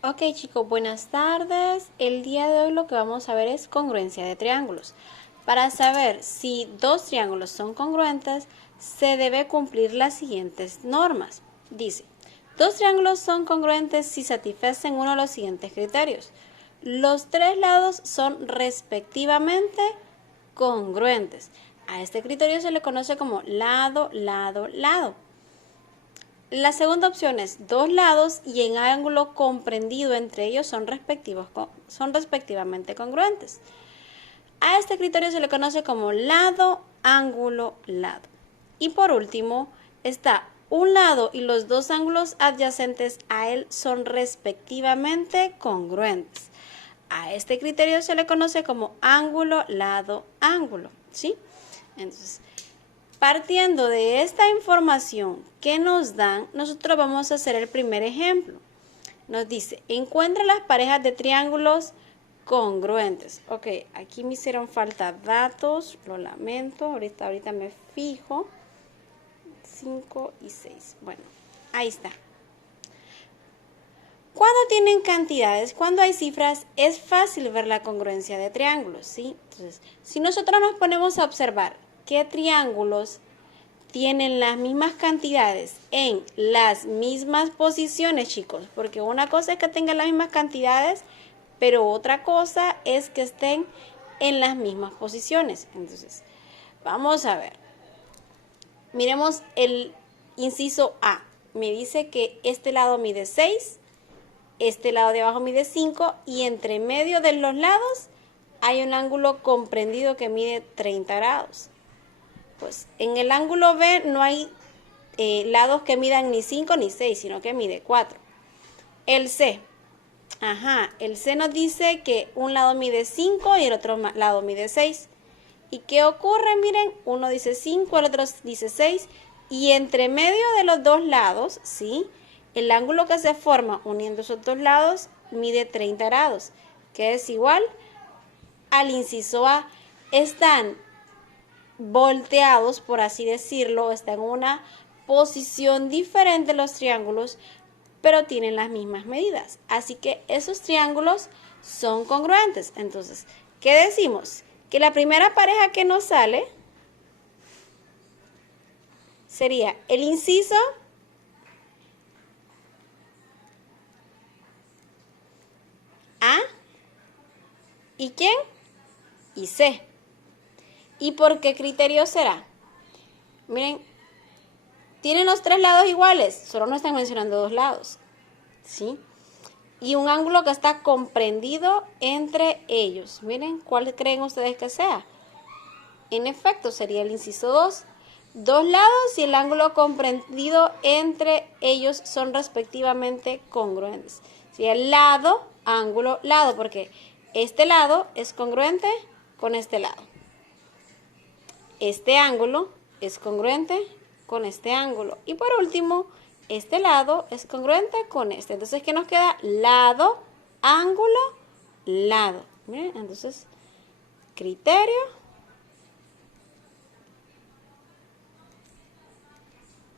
Ok chicos, buenas tardes. El día de hoy lo que vamos a ver es congruencia de triángulos. Para saber si dos triángulos son congruentes, se debe cumplir las siguientes normas. Dice, dos triángulos son congruentes si satisfacen uno de los siguientes criterios. Los tres lados son respectivamente congruentes. A este criterio se le conoce como lado, lado, lado. La segunda opción es dos lados y en ángulo comprendido entre ellos son respectivamente congruentes. A este criterio se le conoce como lado, ángulo, lado. Y por último está un lado y los dos ángulos adyacentes a él son respectivamente congruentes. A este criterio se le conoce como ángulo, lado, ángulo, ¿sí? Entonces, partiendo de esta información que nos dan, nosotros vamos a hacer el primer ejemplo. Nos dice, encuentra las parejas de triángulos congruentes. Ok, aquí me hicieron falta datos, lo lamento, ahorita me fijo. 5 y 6. Bueno, ahí está. Cuando tienen cantidades, cuando hay cifras, es fácil ver la congruencia de triángulos, ¿sí? Entonces, si nosotros nos ponemos a observar qué triángulos tienen las mismas cantidades en las mismas posiciones, chicos, porque una cosa es que tengan las mismas cantidades, pero otra cosa es que estén en las mismas posiciones. Entonces, vamos a ver. Miremos el inciso A. Me dice que este lado mide 6, este lado de abajo mide 5 y entre medio de los lados hay un ángulo comprendido que mide 30 grados. Pues en el ángulo B no hay lados que midan ni 5 ni 6, sino que mide 4. El C. El C nos dice que un lado mide 5 y el otro lado mide 6. ¿Y qué ocurre? Miren, uno dice 5, el otro dice 6. Y entre medio de los dos lados, ¿sí? El ángulo que se forma uniendo esos dos lados mide 30 grados, que es igual al inciso A. Están volteados, por así decirlo, están en una posición diferente los triángulos, pero tienen las mismas medidas. Así que esos triángulos son congruentes. Entonces, ¿qué decimos? Que la primera pareja que nos sale sería el inciso A y ¿quién? Y C. ¿Y por qué criterio será? Miren, tienen los tres lados iguales, solo no están mencionando dos lados, ¿sí? Y un ángulo que está comprendido entre ellos. Miren, ¿cuál creen ustedes que sea? En efecto, sería el inciso 2. Dos lados y el ángulo comprendido entre ellos son respectivamente congruentes. Sería lado, ángulo, lado, porque este lado es congruente con este lado. Este ángulo es congruente con este ángulo. Y por último, este lado es congruente con este. Entonces, ¿qué nos queda? Lado, ángulo, lado. Miren, entonces, criterio,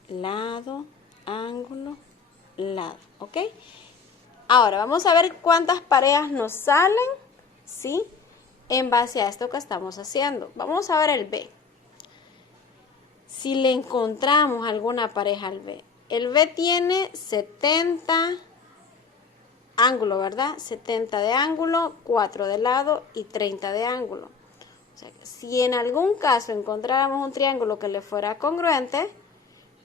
lado, ángulo, lado. ¿Ok? Ahora, vamos a ver cuántas parejas nos salen, ¿sí? En base a esto que estamos haciendo. Vamos a ver el B. Si le encontramos alguna pareja al B. El B tiene 70 ángulo, ¿verdad? 70 de ángulo, 4 de lado y 30 de ángulo. O sea, si en algún caso encontráramos un triángulo que le fuera congruente,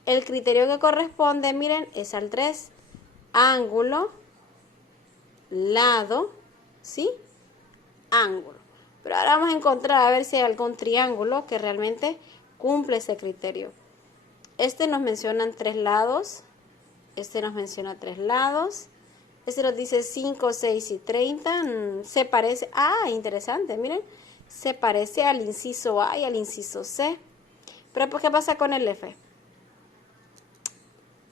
el criterio que corresponde, miren, es al 3. Ángulo, lado, ¿sí? Ángulo. Pero ahora vamos a encontrar a ver si hay algún triángulo que realmente cumple ese criterio. Este nos menciona 3 lados, este nos menciona 3 lados, este nos dice 5, 6 y 30, se parece, interesante, miren, se parece al inciso A y al inciso C. Pero ¿qué pasa con el F?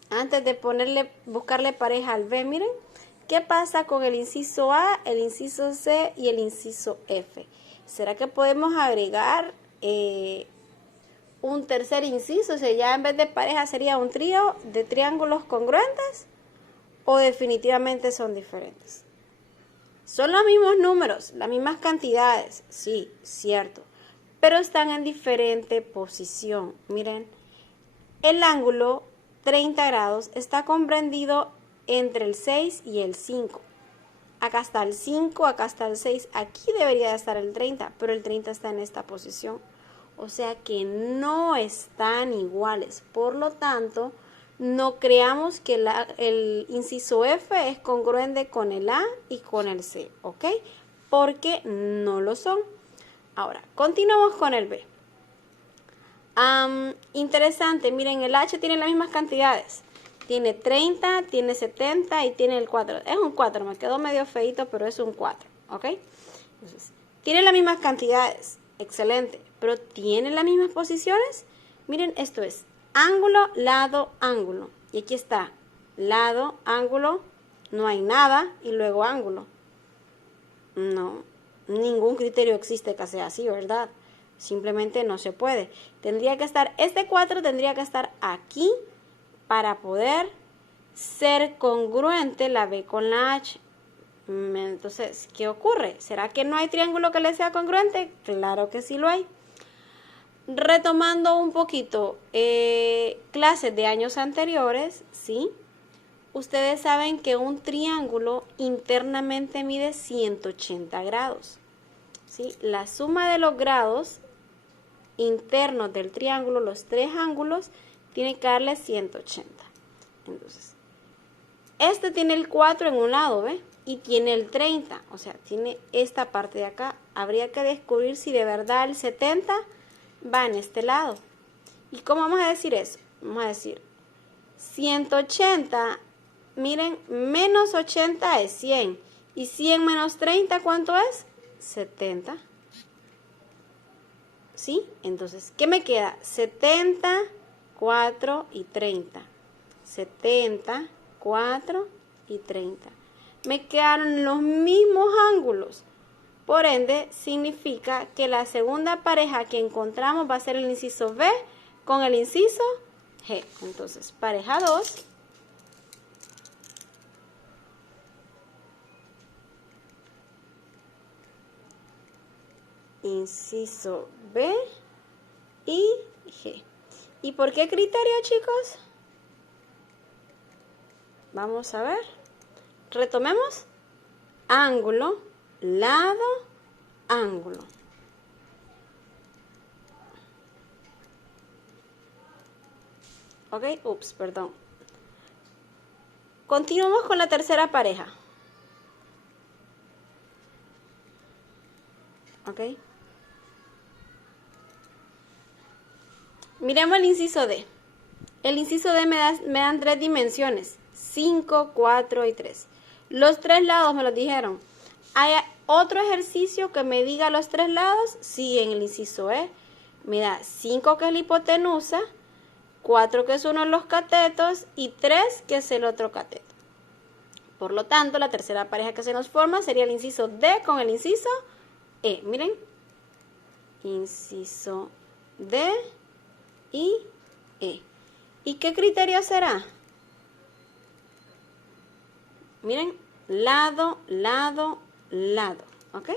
Antes de buscarle pareja al B, miren, ¿qué pasa con el inciso A, el inciso C y el inciso F? ¿Será que podemos agregar un tercer inciso? O sea, ya en vez de pareja sería un trío de triángulos congruentes. o definitivamente son diferentes. Son los mismos números, las mismas cantidades, sí, cierto, pero están en diferente posición. Miren, el ángulo 30 grados está comprendido entre el 6 y el 5. Acá está el 5, acá está el 6, aquí debería de estar el 30, pero el 30 está en esta posición. O sea que no están iguales. Por lo tanto, no creamos que el inciso F es congruente con el A y con el C, ¿ok? Porque no lo son. Ahora, continuamos con el B. Interesante, miren, el H tiene las mismas cantidades. Tiene 30, tiene 70 y tiene el 4. Es un 4, me quedó medio feito, pero es un 4, ¿ok? Entonces, tiene las mismas cantidades, excelente, pero ¿tiene las mismas posiciones? Miren, esto es ángulo, lado, ángulo. Y aquí está, lado, ángulo, no hay nada y luego ángulo. No, ningún criterio existe que sea así, ¿verdad? Simplemente no se puede. Tendría que estar, este 4 tendría que estar aquí para poder ser congruente la B con la H. Entonces, ¿qué ocurre? ¿Será que no hay triángulo que le sea congruente? Claro que sí lo hay. Retomando un poquito clases de años anteriores, ¿sí? Ustedes saben que un triángulo internamente mide 180 grados, ¿sí? La suma de los grados internos del triángulo, los tres ángulos, tiene que darle 180. Entonces, este tiene el 4 en un lado, ¿ve? Y tiene el 30, o sea, tiene esta parte de acá. Habría que descubrir si de verdad el 70 va en este lado. ¿Y cómo vamos a decir eso? Vamos a decir 180, miren, menos 80 es 100. Y 100 menos 30, ¿cuánto es? 70. ¿Sí? Entonces, ¿qué me queda? 70, 4 y 30. 70, 4 y 30. Me quedaron los mismos ángulos. Por ende, significa que la segunda pareja que encontramos va a ser el inciso B con el inciso G. Entonces, pareja 2. Inciso B y G. ¿Y por qué criterio, chicos? Vamos a ver. Retomemos. Ángulo, lado, ángulo. Ok, perdón. Continuamos con la tercera pareja. Ok. Miremos el inciso D. El inciso D me dan tres dimensiones. 5, 4 y 3. Los tres lados me los dijeron. ¿Hay otro ejercicio que me diga los tres lados? Sí, en el inciso E. Me da 5 que es la hipotenusa, 4 que es uno de los catetos y 3 que es el otro cateto. Por lo tanto, la tercera pareja que se nos forma sería el inciso D con el inciso E. Miren. Inciso D y E. ¿Y qué criterio será? Miren, lado, lado, lado, ¿ok?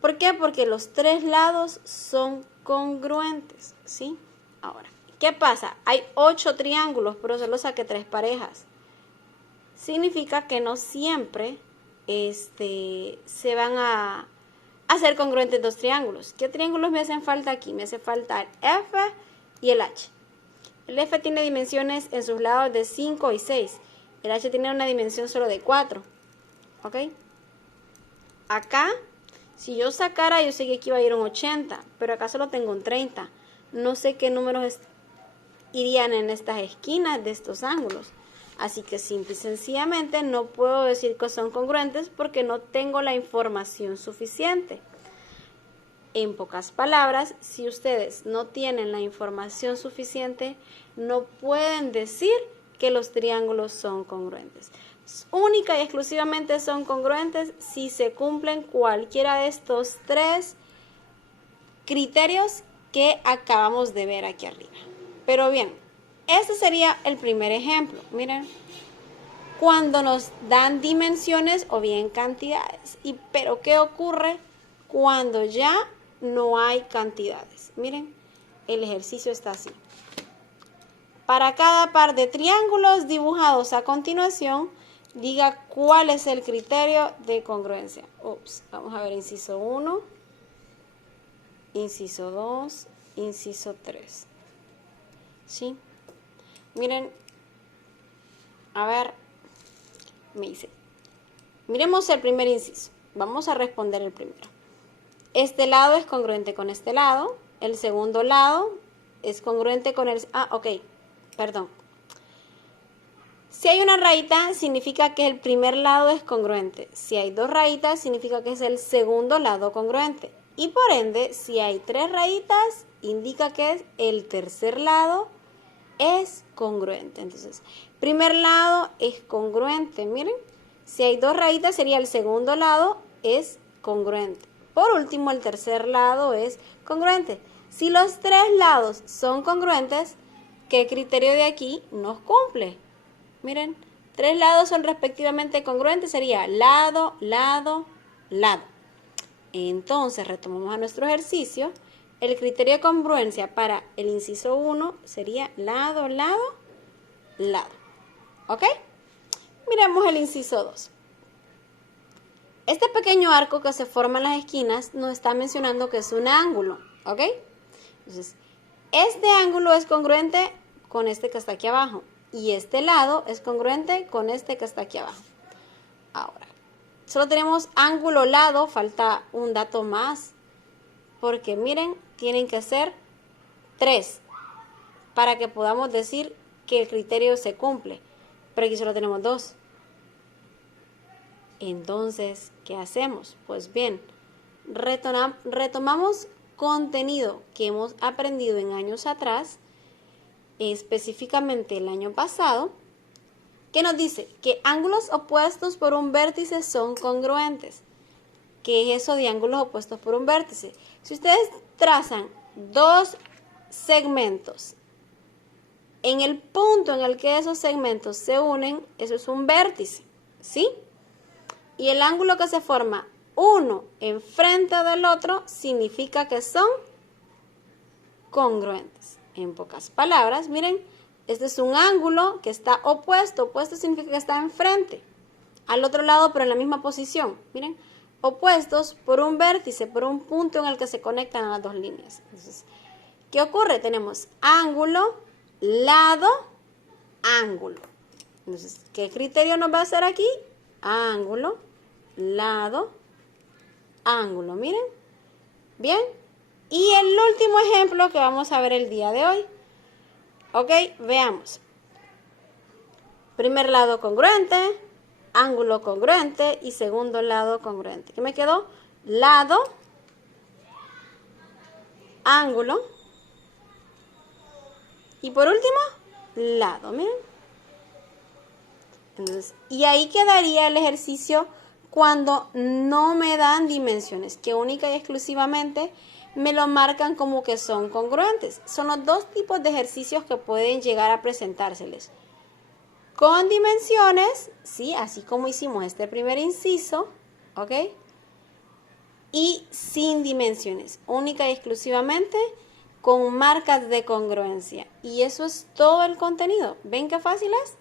¿Por qué? Porque los tres lados son congruentes, ¿sí? Ahora, ¿qué pasa? Hay 8 triángulos, pero solo saqué 3 parejas. Significa que no siempre se van a hacer congruentes 2 triángulos. ¿Qué triángulos me hacen falta aquí? Me hace falta el F y el H. El F tiene dimensiones en sus lados de 5 y 6. El H tiene una dimensión solo de 4. ¿Ok? Acá, si yo sacara, yo sé que aquí iba a ir un 80, pero acá solo tengo un 30. No sé qué números irían en estas esquinas de estos ángulos. Así que simple y sencillamente no puedo decir que son congruentes porque no tengo la información suficiente. En pocas palabras, si ustedes no tienen la información suficiente, no pueden decir que los triángulos son congruentes. Única y exclusivamente son congruentes si se cumplen cualquiera de estos 3 criterios que acabamos de ver aquí arriba. Pero bien, este sería el primer ejemplo. Miren, cuando nos dan dimensiones o bien cantidades. Pero ¿qué ocurre cuando ya no hay cantidades? Miren, el ejercicio está así. Para cada par de triángulos dibujados a continuación, diga cuál es el criterio de congruencia. Vamos a ver inciso 1, inciso 2, inciso 3. ¿Sí? Miren, a ver, me dice, miremos el primer inciso. Vamos a responder el primero. Este lado es congruente con este lado. El segundo lado es congruente con el... perdón. Si hay una rayita, significa que el primer lado es congruente. Si hay dos rayitas, significa que es el segundo lado congruente. Y por ende, si hay tres rayitas, indica que el tercer lado es congruente. Entonces, primer lado es congruente. Miren, si hay dos rayitas, sería el segundo lado es congruente. Por último, el tercer lado es congruente. Si los tres lados son congruentes, ¿qué criterio de aquí nos cumple? Miren, tres lados son respectivamente congruentes, sería lado, lado, lado. Entonces, retomamos a nuestro ejercicio. El criterio de congruencia para el inciso 1 sería lado, lado, lado. ¿Ok? Miremos el inciso 2. Este pequeño arco que se forma en las esquinas nos está mencionando que es un ángulo. ¿Ok? Entonces, este ángulo es congruente con este que está aquí abajo. Y este lado es congruente con este que está aquí abajo. Ahora, solo tenemos ángulo lado, falta un dato más. Porque miren, tienen que ser 3 para que podamos decir que el criterio se cumple. Pero aquí solo tenemos 2. Entonces, ¿qué hacemos? Pues bien, retomamos contenido que hemos aprendido en años atrás, específicamente el año pasado, que nos dice que ángulos opuestos por un vértice son congruentes. ¿Qué es eso de ángulos opuestos por un vértice? Si ustedes trazan dos segmentos, en el punto en el que esos segmentos se unen, eso es un vértice, ¿sí? Y el ángulo que se forma uno enfrente del otro significa que son congruentes. En pocas palabras, miren, este es un ángulo que está opuesto. Opuesto significa que está enfrente, al otro lado, pero en la misma posición. Miren, opuestos por un vértice, por un punto en el que se conectan las dos líneas. Entonces, ¿qué ocurre? Tenemos ángulo, lado, ángulo. Entonces, ¿qué criterio nos va a hacer aquí? Ángulo, lado, ángulo. Miren, bien. Y el último ejemplo que vamos a ver el día de hoy. Ok, veamos. Primer lado congruente, ángulo congruente y segundo lado congruente. ¿Qué me quedó? Lado, ángulo y por último, lado. Miren. Entonces, y ahí quedaría el ejercicio cuando no me dan dimensiones, que única y exclusivamente me lo marcan como que son congruentes. Son los dos tipos de ejercicios que pueden llegar a presentárseles. Con dimensiones, ¿sí? Así como hicimos este primer inciso, ¿ok? Y sin dimensiones, única y exclusivamente con marcas de congruencia. Y eso es todo el contenido. ¿Ven qué fácil es?